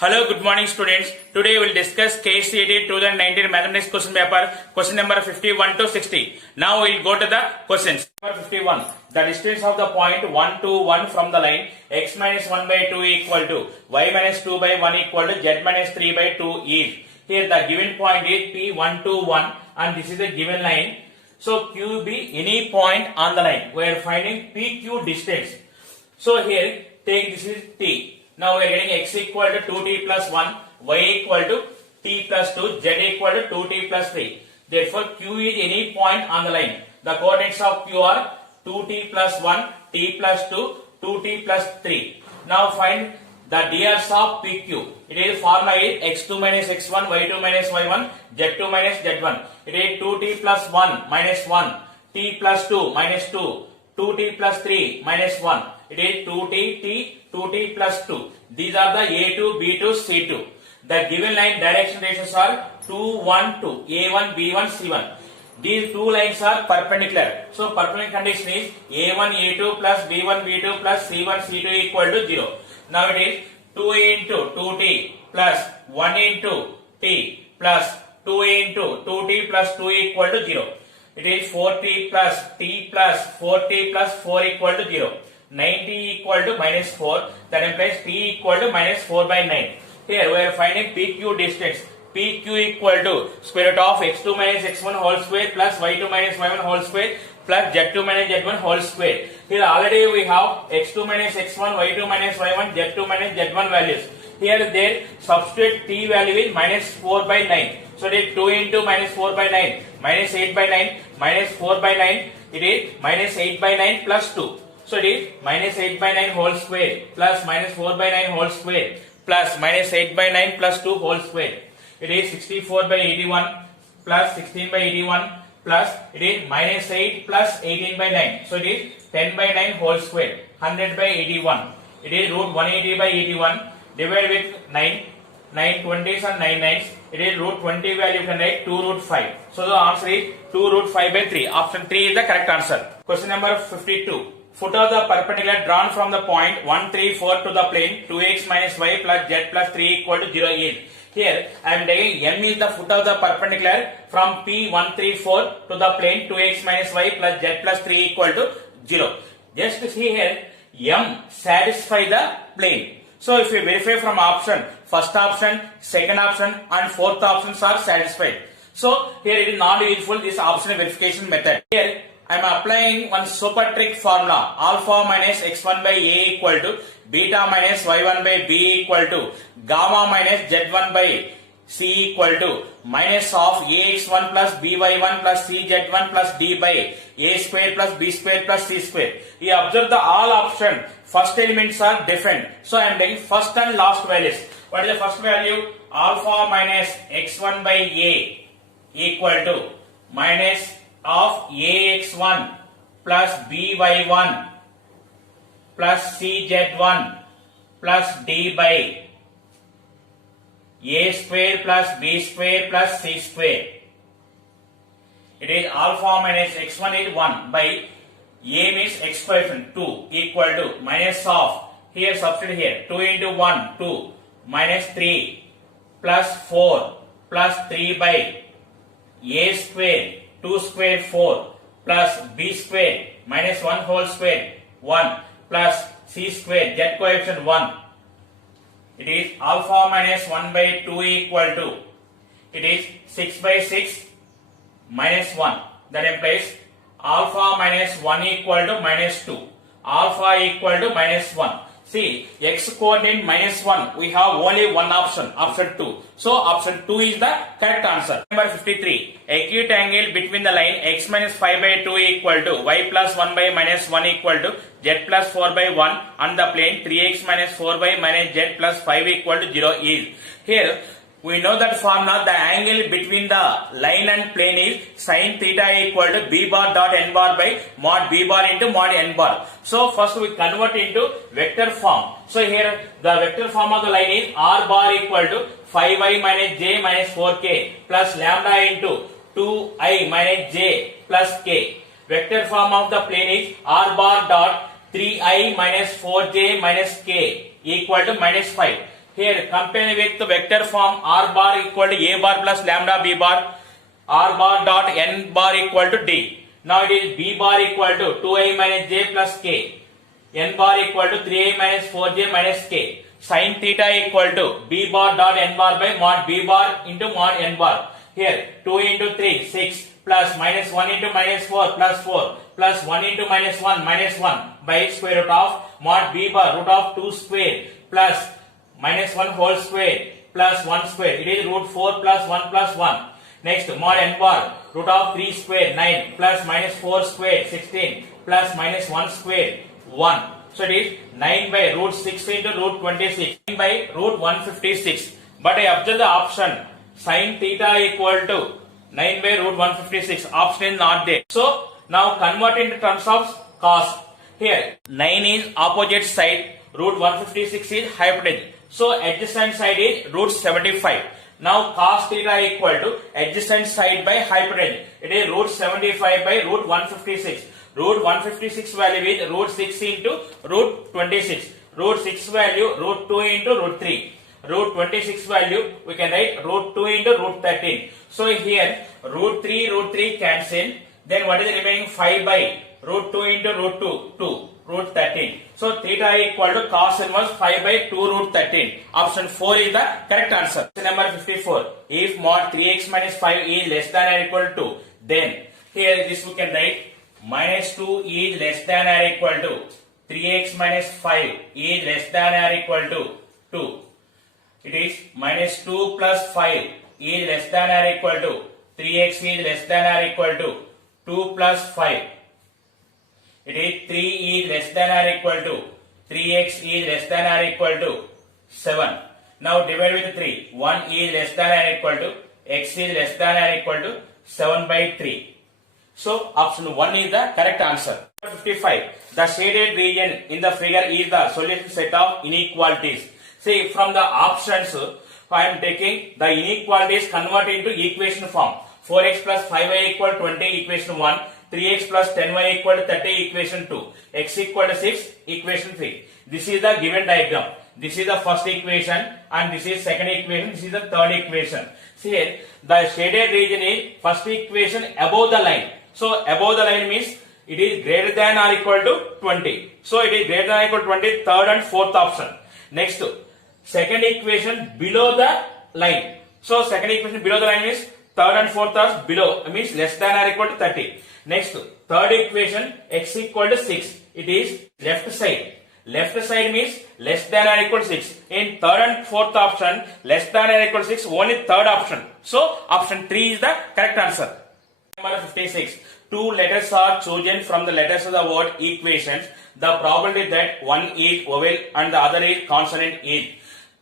Hello, good morning students. Today we will discuss KCET 2019 Mathematics question paper, question number 51 to 60. Now we will go to the questions. Number 51. The distance of the point 1 to 1 from the line x minus 1 by 2 equal to y minus 2 by 1 equal to z minus 3 by 2 is. Here the given point is P1 to 1 and this is the given line. So Q be any point on the line. We are finding PQ distance. So here take this is T. Now we are getting x equal to 2t plus 1, y equal to t plus 2, z equal to 2t plus 3. Therefore, Q is any point on the line. The coordinates of Q are 2t plus 1, t plus 2, 2t plus 3. Now find the drs of PQ. It is formula is x2 minus x1, y2 minus y1, z2 minus z1. It is 2t plus 1 minus 1, t plus 2 minus 2, 2t plus 3 minus 1. It is 2t, t, 2t plus 2. These are the A2, B2, C2. The given line direction ratios are 2, 1, 2. A1, B1, C1. These two lines are perpendicular. So perpendicular condition is A1, A2 plus B1, B2 plus C1, C2 equal to 0. Now it is 2 into 2t plus 1 into t plus 2 into 2t plus 2 equal to 0. It is 4t plus t plus 4t plus 4 equal to 0. 90 equal to minus 4, that implies t equal to minus 4 by 9. Here we are finding PQ distance. PQ equal to square root of x2 minus x1 whole square plus y2 minus y1 whole square plus z2 minus z1 whole square. Here already we have x2 minus x1, y2 minus y1, z2 minus z1 values. Here there substitute t value is minus 4 by 9. So it is 2 into minus 4 by 9 minus 8 by 9 minus 4 by 9. It is minus 8 by 9 plus 2. So it is minus 8 by 9 whole square plus minus 4 by 9 whole square plus minus 8 by 9 plus 2 whole square. It is 64 by 81 plus 16 by 81 plus it is minus 8 plus 18 by 9. So it is 10 by 9 whole square, 100 by 81. It is root 180 by 81 divided with 9, 9 20s and 9 9s. It is root 20 value can write 2 root 5. So the answer is 2 root 5 by 3. Option 3 is the correct answer. Question number 52. Foot of the perpendicular drawn from the point 1, 3, 4 to the plane 2x minus y plus z plus 3 equal to 0 is. Here I am taking M is the foot of the perpendicular from P1, 3, 4 to the plane 2x minus y plus z plus 3 equal to 0. Just see here M satisfy the plane. So if we verify from option, first option, second option and fourth options are satisfied. So here it is not useful this option verification method. Here I am applying one super trick formula. Alpha minus x1 by a equal to beta minus y1 by b equal to gamma minus z1 by c equal to minus of ax1 plus by1 plus cz1 plus d by a square plus b square plus c square. You observe the all option first elements are different. So I am taking first and last values. What is the first value? Alpha minus x1 by a equal to minus of ax1 plus by1 plus cz1 plus d by a square plus b square plus c square. It is alpha minus x1 is 1 by a means x coefficient 2 equal to minus of here substitute here 2 into 1 2 minus 3 plus 4 plus 3 by a square 2 square 4 plus b square minus 1 whole square 1 plus c square z coefficient 1. It is alpha minus 1 by 2 equal to it is 6 by 6 minus 1. That implies alpha minus 1 equal to minus 2. Alpha equal to minus 1. See, x coordinate minus 1, we have only one option, option 2. So, option 2 is the correct answer. Number 53. Acute angle between the line x minus 5 by 2 equal to y plus 1 by minus 1 equal to z plus 4 by 1 and the plane 3x minus 4 by minus z plus 5 equal to 0 is. Here, we know that formula, the angle between the line and plane is sin theta equal to b bar dot n bar by mod b bar into mod n bar. So first we convert into vector form. So here the vector form of the line is r bar equal to 5i minus j minus 4k plus lambda into 2i minus j plus k. Vector form of the plane is r bar dot 3i minus 4j minus k equal to minus 5. Here compare with the vector form r bar equal to a bar plus lambda b bar, r bar dot n bar equal to d. Now it is b bar equal to 2i minus j plus k, n bar equal to 3i minus 4j minus k. Sin theta equal to b bar dot n bar by mod b bar into mod n bar. Here 2 into 3 6 plus minus 1 into minus 4 plus 4 plus 1 into minus 1 minus 1 by square root of mod b bar root of 2 square plus minus 1 whole square plus 1 square. It is root 4 plus 1 plus 1. Next mod n bar root of 3 square 9 plus minus 4 square 16 plus minus 1 square 1. So it is 9 by root 6 into root 26, 9 by root 156. But I observe the option sin theta equal to 9 by root 156. Option is not there. So now convert into terms of cos. Here 9 is opposite side, root 156 is hypotenuse. So adjacent side is root 75. Now cos theta equal to adjacent side by hypotenuse. It is root 75 by root 156. Root 156 value is root 6 into root 26. Root 6 value root 2 into root 3. Root 26 value we can write root 2 into root 13. So here root 3 cancel. Then what is the remaining 5 by root 2 into root 2 root 13. So theta equal to cos inverse 5 by 2 root 13. Option 4 is the correct answer. Question number 54. If mod 3x minus 5 is less than or equal to, then here this we can write minus 2 is less than or equal to 3x minus 5 is less than or equal to 2. It is minus 2 plus 5 is less than or equal to 3x is less than or equal to 2 plus 5. It is 3 is less than or equal to 3x is less than or equal to 7. Now divide with 3. 1 is less than or equal to x is less than or equal to 7 by 3. So option 1 is the correct answer. 55. The shaded region in the figure is the solution set of inequalities. See, from the options I am taking the inequalities convert into equation form. 4x plus 5y equal 20 equation 1. 3x plus 10y equal to 30 equation 2. X equal to 6 equation 3. This is the given diagram. This is the first equation and this is second equation. This is the third equation. See here, the shaded region is first equation above the line. So above the line means it is greater than or equal to 20. So it is greater than or equal to 20, third and fourth option. Next, second equation below the line. So second equation below the line means third and fourth are below, means less than or equal to 30. Next, third equation x equal to 6. It is left side. Left side means less than or equal to 6. In third and fourth option, less than or equal to 6, only third option. So option 3 is the correct answer. Number 56. Two letters are chosen from the letters of the word equations. The probability that one is vowel and the other is consonant is.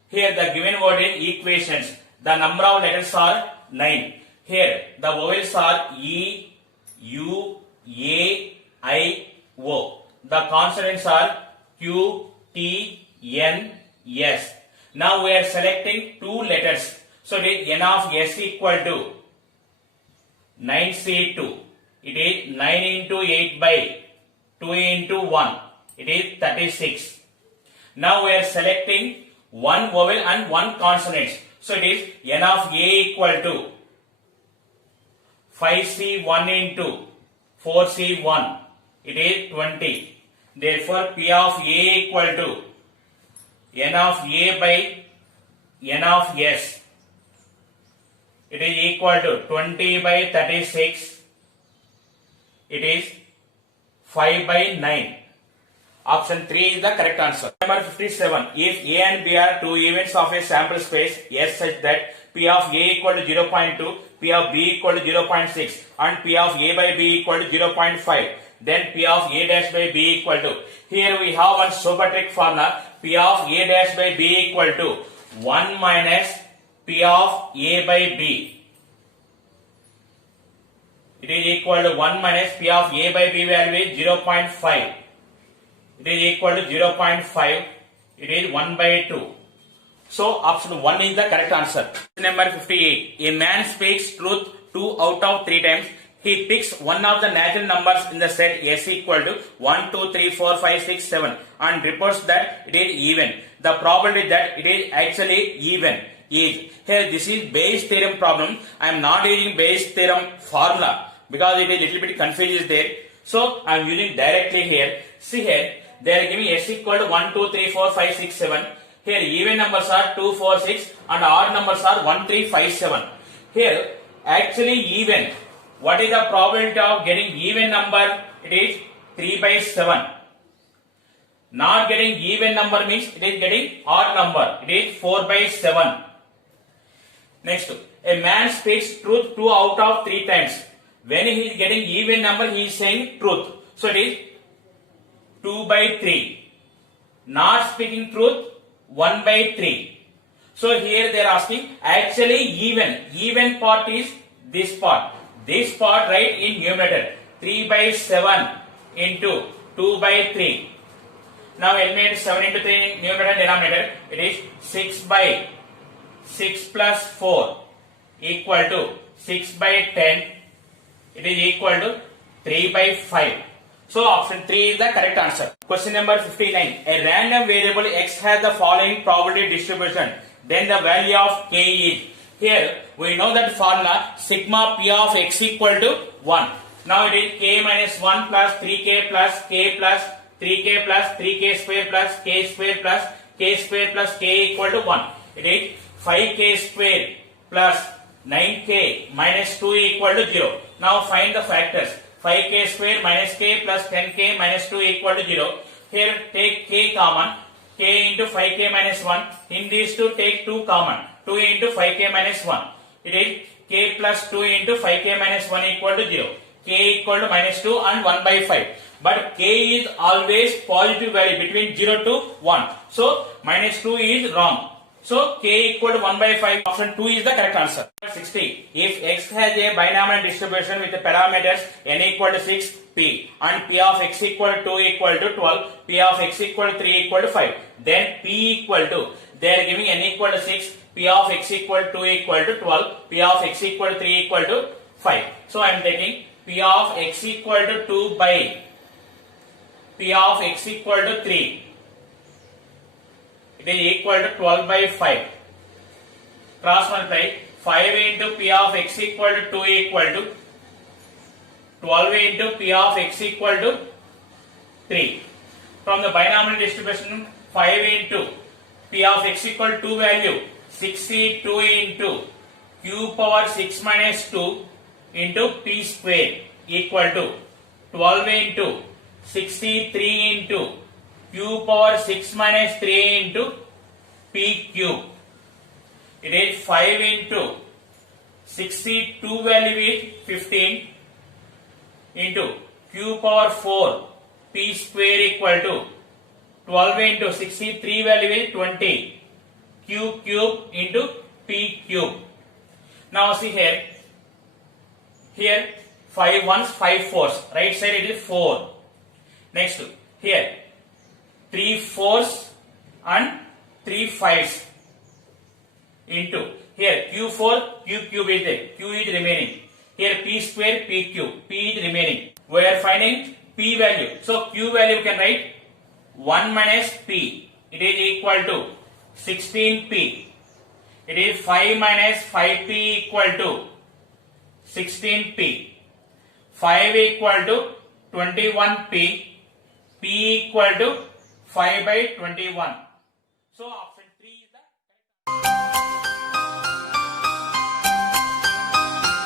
Here the given word is equations. The number of letters are 9. Here the vowels are E, U, A, I, O. The consonants are Q, T, N, S. Now we are selecting two letters. So it is N of S equal to 9C2. It is 9 into 8 by 2 into 1. It is 36. Now we are selecting one vowel and one consonant. So it is N of A equal to 5C1 into 4C1. It is 20. Therefore P of A equal to N of A by N of S. It is equal to 20 by 36. It is 5 by 9. Option 3 is the correct answer. Number 57. If A and B are two events of a sample space S such that P of A equal to 0.2, P of B equal to 0.6 and P of A by B equal to 0.5, then P of A dash by B equal to. Here we have one super trick formula. P of A dash by B equal to 1 minus P of A by B. It is equal to 1 minus P of A by B value is 0.5. It is equal to 0.5. It is 1 by 2. So option 1 is the correct answer. Number 58. A man speaks truth 2 out of 3 times. he picks one of the natural numbers in the set S equal to 1, 2, 3, 4, 5, 6, 7 and reports that it is even. The probability that it is actually even is, here this is Bayes theorem problem. I am not using Bayes theorem formula because it is little bit confuses there. So I am using directly here. See here, they are giving S equal to 1, 2, 3, 4, 5, 6, 7. Here even numbers are 2, 4, 6 and odd numbers are 1, 3, 5, 7. Here actually even. What is the probability of getting even number? It is 3 by 7. Not getting even number means it is getting odd number. It is 4 by 7. Next, a man speaks truth 2 out of 3 times. When he is getting even number, he is saying truth. So it is 2 by 3. Not speaking truth, 1 by 3. So here they are asking, actually even part is this part. This part write in numerator, 3 by 7 into 2 by 3. Now eliminate 7 into 3 in numerator and denominator. It is 6 by 6 plus 4 equal to 6 by 10. It is equal to 3 by 5. So option 3 is the correct answer. Question number 59. A random variable x has the following probability distribution. Then the value of k is. Here we know that formula sigma p of x equal to 1. Now it is k minus 1 plus 3k plus k plus 3k plus 3k square plus k square plus k square plus k equal to 1. It is 5k square plus 9k minus 2 equal to 0. Now find the factors. 5k square minus k plus 10k minus 2 equal to 0. Here take k common. K into 5k minus 1. In these two take 2 common. 2 into 5k minus 1. It is k plus 2 into 5k minus 1 equal to 0. K equal to minus 2 and 1 by 5. But k is always positive value between 0 to 1. So minus 2 is wrong. So k equal to 1 by 5. Option 2 is the correct answer. 60. If x has a binomial distribution with the parameters n equal to 6, p and p of x equal to 2 equal to 12, p of x equal to 3 equal to 5. Then p equal to, they are giving n equal to 6, p of x equal to 2 equal to 12, p of x equal to 3 equal to 5. So I am taking p of x equal to 2 by p of x equal to 3. It is equal to 12 by 5. Cross multiply. 5 into p of x equal to 2 equal to 12 into p of x equal to 3. From the binomial distribution, 5 into p of x equal to 2 value, 62 into q power 6 minus 2 into p square equal to 12 into 63 into q power 6 minus 3 into p cube. It is 5 into 62 value is 15 into q power 4 p square equal to 12 into 63 value is 20 q cube into p cube. Now see here, 5 ones, 5 fours, right side it is 4. Next here 3 fours and 3 5s into here q4, q cube is there, q is remaining. Here p square, p cube, p is remaining. We are finding p value. So q value you can write 1 minus p. It is equal to 16p. It is 5 minus 5p equal to 16p. 5 equal to 21p. P equal to 5 by 21. So option